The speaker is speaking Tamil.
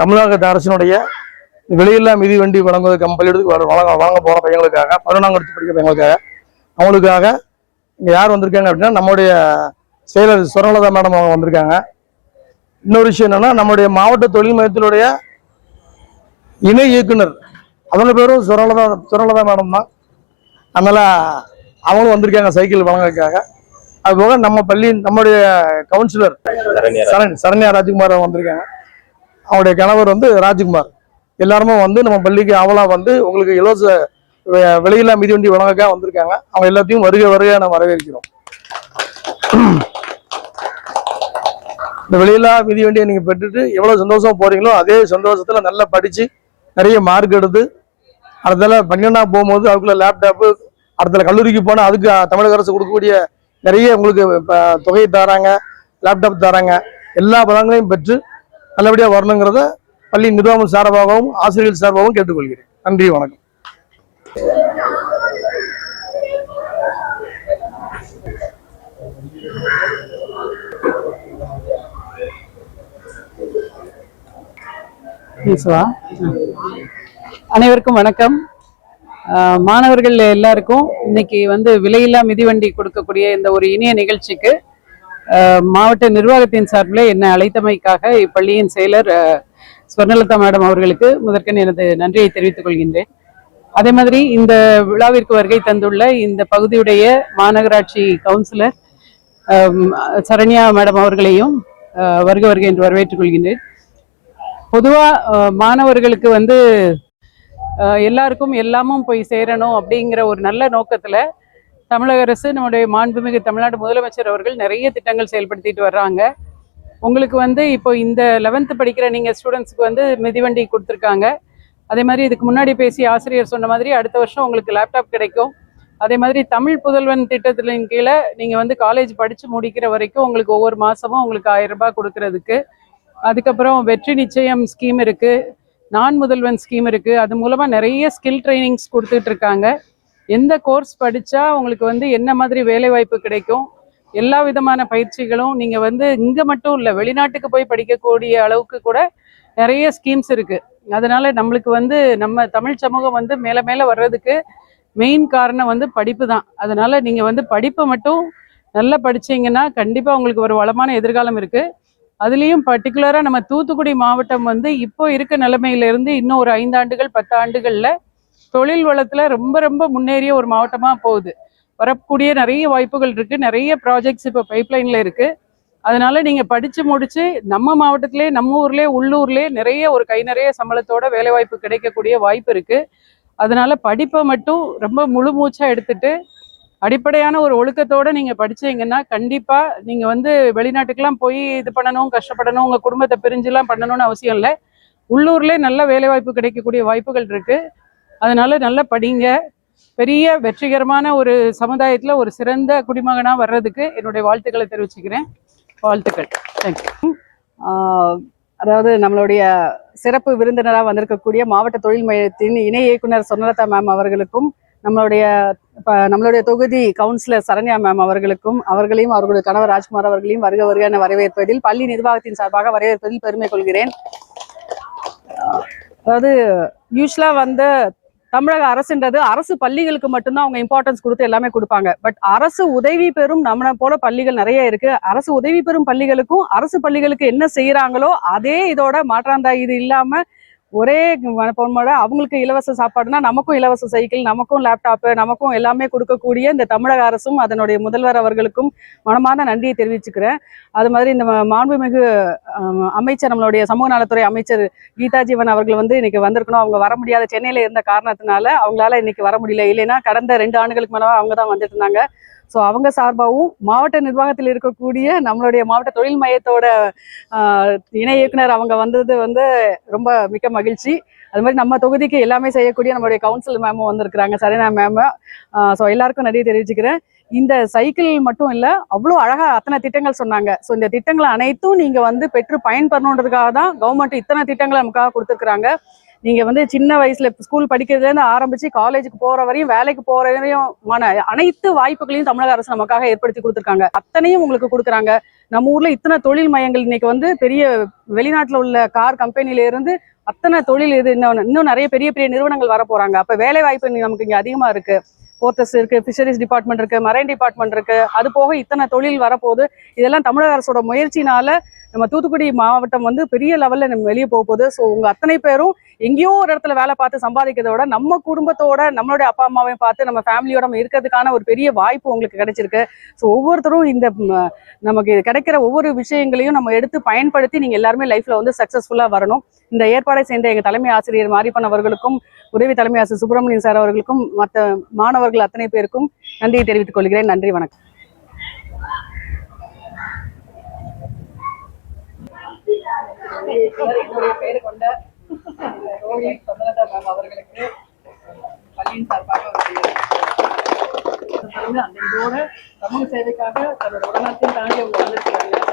தமிழக அரசினுடைய விலையில்லா மிதிவண்டி வழங்குவது பள்ளியிடத்துக்கு வழங்க போன பையங்களுக்காக 11ஆம் வகுப்பு படிக்கிற பையங்களுக்காக அவங்களுக்காக இங்கே யார் வந்திருக்காங்க அப்படின்னா நம்முடைய செயலர் சுவர்ணலதா மேடம் அவங்க வந்திருக்காங்க. இன்னொரு விஷயம் என்னன்னா நம்முடைய மாவட்ட தொழில் மையத்தினுடைய இணை இயக்குனர் அவங்க பேரும் சுவர்ணலதா மேடம் தான். அதனால அவங்களும் வந்திருக்காங்க சைக்கிள் வழங்குறதுக்காக. அதுபோக நம்முடைய கவுன்சிலர் சரண்யா ராஜ்குமார் வந்திருக்காங்க. அவருடைய கணவர் ராஜ்குமார் எல்லாருமே நம்ம பள்ளிக்கு ஆவலா உங்களுக்கு இலவச விலையில்லா மிதிவண்டி வழங்கக்காக வந்திருக்காங்க. அவங்க எல்லாத்தையும் வருக நம்ம வரவேற்கிறோம். இந்த விலையில்லா மிதிவண்டியை நீங்க பெற்றுட்டு எவ்வளவு சந்தோஷமா போறீங்களோ அதே சந்தோஷத்துல நல்லா படிச்சு நிறைய மார்க் எடுத்து அடுத்த 12ஆம் போகும்போது அதுக்குள்ள லேப்டாப்பு அடுத்த கல்லூரிக்கு போனா அதுக்கு தமிழக அரசு கொடுக்கக்கூடிய நிறைய உங்களுக்கு தொகையை தராங்க, லேப்டாப் தராங்க. எல்லா பலன்களையும் பெற்று நல்லபடியா வரணுங்கிறத பள்ளி நிர்வாகம் சார்பாகவும் ஆசிரியர்கள் சார்பாகவும் கேட்டுக்கொள்கிறேன். நன்றி, வணக்கம். அனைவருக்கும் வணக்கம். மாணவர்கள் எல்லாருக்கும் இன்னைக்கு விலையில்லா மிதிவண்டி கொடுக்கக்கூடிய இந்த ஒரு இனிய நிகழ்ச்சிக்கு மாவட்ட நிர்வாகத்தின் சார்பில் என்னை அழைத்தமைக்காக இப்பள்ளியின் செயலர் சுவர்ணலதா மேடம் அவர்களுக்கு முதற்கண் எனது நன்றியை தெரிவித்துக் கொள்கின்றேன். அதே மாதிரி இந்த விழாவிற்கு வருகை தந்துள்ள இந்த பகுதியுடைய மாநகராட்சி கவுன்சிலர் சரண்யா மேடம் அவர்களையும் வருக என்று வரவேற்றுக் கொள்கின்றேன். பொதுவா மாணவர்களுக்கு எல்லாருக்கும் எல்லாமும் போய் சேரணும் அப்படிங்கிற ஒரு நல்ல நோக்கத்துல தமிழக அரசு நம்முடைய மாண்புமிகு தமிழ்நாடு முதலமைச்சர் அவர்கள் நிறைய திட்டங்கள் செயல்படுத்திட்டு வர்றாங்க. உங்களுக்கு இப்போ இந்த 11th படிக்கிற நீங்க ஸ்டூடெண்ட்ஸ்க்கு மிதிவண்டி கொடுத்துருக்காங்க. அதே மாதிரி இதுக்கு முன்னாடி பேசிய ஆசிரியர் சொன்ன மாதிரி அடுத்த வருஷம் உங்களுக்கு லேப்டாப் கிடைக்கும். அதே மாதிரி தமிழ் புதல்வன் திட்டத்தின் கீழே நீங்க காலேஜ் படிச்சு முடிக்கிற வரைக்கும் உங்களுக்கு ஒவ்வொரு மாசமும் உங்களுக்கு 1000 ரூபாய் கொடுக்கறதுக்கு, அதுக்கப்புறம் வெற்றி நிச்சயம் ஸ்கீம் இருக்கு, நான் முதல்வன் ஸ்கீம் இருக்கு. அது மூலமா நிறைய ஸ்கில் ட்ரைனிங்ஸ் கொடுத்துட்டு இருக்காங்க. எந்த கோர்ஸ் படிச்சா உங்களுக்கு என்ன மாதிரி வேலை வாய்ப்பு கிடைக்கும், எல்லா விதமான பயிற்சிகளும் நீங்க இங்க மட்டும் இல்லை வெளிநாட்டுக்கு போய் படிக்கக்கூடிய அளவுக்கு கூட நிறைய ஸ்கீம்ஸ் இருக்கு. அதனால நம்மளுக்கு நம்ம தமிழ் சமூகம் மேல மேல வர்றதுக்கு மெயின் காரணம் படிப்பு தான். அதனால நீங்க படிப்பை மட்டும் நல்லா படிச்சீங்கன்னா கண்டிப்பா உங்களுக்கு ஒரு வளமான எதிர்காலம் இருக்கு. அதுலேயும் பர்டிகுலரா நம்ம தூத்துக்குடி மாவட்டம் இப்போ இருக்க நிலைமையிலிருந்து இன்னும் ஒரு 5 ஆண்டுகள் 10 ஆண்டுகள்ல தொழில் வளத்துல ரொம்ப ரொம்ப முன்னேறிய ஒரு மாவட்டமா போகுது. வரக்கூடிய நிறைய வாய்ப்புகள் இருக்கு, நிறைய ப்ராஜெக்ட்ஸ் இப்போ பைப்லைன்ல இருக்கு. அதனால நீங்க படிச்சு முடிச்சு நம்ம மாவட்டத்திலே நம்ம ஊர்லேயே உள்ளூர்லேயே நிறைய ஒரு கை நிறைய சம்பளத்தோட வேலை வாய்ப்பு கிடைக்கக்கூடிய வாய்ப்பு இருக்கு. அதனால படிப்பை மட்டும் ரொம்ப முழு மூச்சா எடுத்துட்டு அடிப்படையான ஒரு ஒழுக்கத்தோட நீங்க படிச்சீங்கன்னா கண்டிப்பா நீங்க வெளிநாட்டுக்கெல்லாம் போய் இது பண்ணணும், கஷ்டப்படணும், உங்க குடும்பத்தை பிரிஞ்சுலாம் பண்ணணும்னு அவசியம் இல்லை. உள்ளூர்லேயே நல்ல வேலை வாய்ப்பு கிடைக்கக்கூடிய வாய்ப்புகள் இருக்கு. அதனால நல்லா படிங்க. பெரிய வெற்றிகரமான ஒரு சமுதாயத்துல ஒரு சிறந்த குடிமகனா வர்றதுக்கு என்னுடைய வாழ்த்துக்களை தெரிவிச்சுக்கிறேன். வாழ்த்துக்கள். தேங்க்யூ. அதாவது நம்மளுடைய சிறப்பு விருந்தினராக வந்திருக்கக்கூடிய மாவட்ட தொழில் மையத்தின் இணை இயக்குனர் சுவர்ணலதா மேம் அவர்களுக்கும் நம்மளுடைய தொகுதி கவுன்சிலர் சரண்யா மேம் அவர்களுக்கும் அவர்களையும் அவர்களுடைய கணவர் ராஜ்குமார் அவர்களையும் வருக என வரவேற்பதில் பள்ளி நிர்வாகத்தின் சார்பாக வரவேற்பதில் பெருமை கொள்கிறேன். அதாவது யூஸ்வலா தமிழக அரசுன்றது அரசு பள்ளிகளுக்கு மட்டும்தான் அவங்க இம்பார்ட்டன்ஸ் கொடுத்து எல்லாமே கொடுப்பாங்க. பட் அரசு உதவி பெறும் நம்மளை போல பள்ளிகள் நிறைய இருக்கு. அரசு உதவி பெறும் பள்ளிகளுக்கும் அரசு பள்ளிகளுக்கு என்ன செய்யறாங்களோ அதே இதோட மாற்றாந்தா இது இல்லாம ஒரே பொண்ணோட அவங்களுக்கு இலவச சாப்பாடுனா நமக்கும் இலவச சைக்கிள், நமக்கும் லேப்டாப்பு, நமக்கும் எல்லாமே கொடுக்கக்கூடிய இந்த தமிழக அரசும் அதனுடைய முதல்வர் அவர்களுக்கும் மனமார்ந்த நன்றியை தெரிவிச்சுக்கிறேன். அது மாதிரி இந்த மாண்புமிகு அமைச்சர் நம்மளுடைய சமூக நலத்துறை அமைச்சர் கீதா ஜீவன் அவர்கள் இன்னைக்கு வந்திருக்கணும். அவங்க வர முடியாத சென்னையில இருந்த காரணத்தினால அவங்களால இன்னைக்கு வர முடியல. இல்லைன்னா கடந்த 2 ஆண்டுகளுக்கு மேலே அவங்க தான் வந்துட்டு இருந்தாங்க. ஸோ அவங்க சார்பாகவும் மாவட்ட நிர்வாகத்தில் இருக்கக்கூடிய நம்மளுடைய மாவட்ட தொழில் மையத்தோட இணை இயக்குனர் அவங்க வந்தது ரொம்ப மிக்க மகிழ்ச்சி. அது மாதிரி நம்ம தொகுதிக்கு எல்லாமே செய்யக்கூடிய நம்மளுடைய கவுன்சில் மேமும் வந்திருக்கிறாங்க, சரண்யா மேம். ஸோ எல்லாருக்கும் நன்றி தெரிவிச்சுக்கிறேன். இந்த சைக்கிள் மட்டும் இல்லை, அவ்வளோ அழகா அத்தனை திட்டங்கள் சொன்னாங்க. ஸோ இந்த திட்டங்கள் அனைத்தும் நீங்க பெற்று பயன்பெறணுன்றதுக்காக தான் கவர்மெண்ட் இத்தனை திட்டங்களை நமக்காக கொடுத்துருக்குறாங்க. நீங்க சின்ன வயசுல ஸ்கூல் படிக்கிறதுலேருந்து ஆரம்பிச்சு காலேஜுக்கு போற வரையும் வேலைக்கு போற வரையும் அனைத்து வாய்ப்புகளையும் தமிழக அரசு நமக்காக ஏற்படுத்தி கொடுத்துருக்காங்க. அத்தனையும் உங்களுக்கு கொடுக்குறாங்க. நம்ம ஊர்ல இத்தனை தொழில் மையங்கள் இன்னைக்கு வந்து பெரிய வெளிநாட்டுல உள்ள கார் கம்பெனில இருந்து அத்தனை தொழில் இது இன்னும் நிறைய பெரிய பெரிய நிறுவனங்கள் வர போறாங்க. அப்ப வேலை வாய்ப்பு நமக்கு இங்க அதிகமா இருக்கு. போர்ட்டஸ் இருக்கு, ஃபிஷரிஸ் டிபார்ட்மெண்ட் இருக்கு, மரைன் டிபார்ட்மெண்ட் இருக்கு. அது போக இத்தனை தொழில் வரப்போகுது. இதெல்லாம் தமிழக அரசோட முயற்சினால நம்ம தூத்துக்குடி மாவட்டம் வந்து பெரிய லெவல்ல நம்ம வெளியே போக போகுது. ஸோ உங்க அத்தனை பேரும் எங்கேயோ ஒரு இடத்துல வேலை பார்த்து சம்பாதிக்கிறத விட நம்ம குடும்பத்தோட நம்மளுடைய அப்பா அம்மாவையும் பார்த்து நம்ம ஃபேமிலியோட நம்ம இருக்கிறதுக்கான ஒரு பெரிய வாய்ப்பு உங்களுக்கு கிடைச்சிருக்கு. ஸோ ஒவ்வொருத்தரும் இந்த நமக்கு கிடைக்கிற ஒவ்வொரு விஷயங்களையும் நம்ம எடுத்து பயன்படுத்தி நீங்க எல்லாருமே லைஃப்ல வந்து சக்சஸ்ஃபுல்லா வரணும். இந்த ஏற்பாடை சேர்ந்த எங்க தலைமை ஆசிரியர் மாரியப்பன் அவர்களுக்கும், உதவி தலைமை ஆசிரியர் சுப்பிரமணியன் சார் அவர்களுக்கும், மற்ற மாணவர்கள் அத்தனை பேருக்கும் நன்றியை தெரிவித்துக் கொள்கிறேன். நன்றி, வணக்கம். என்னுடைய பேர் கொண்ட ரோஹி சமலதா மேம் அவர்களுக்கு பள்ளியின் சார்பாக அந்த இதோட சமூக சேவைக்காக தன்னோட உடனத்தையும் தாண்டி அவங்க வந்திருக்கிறாங்க.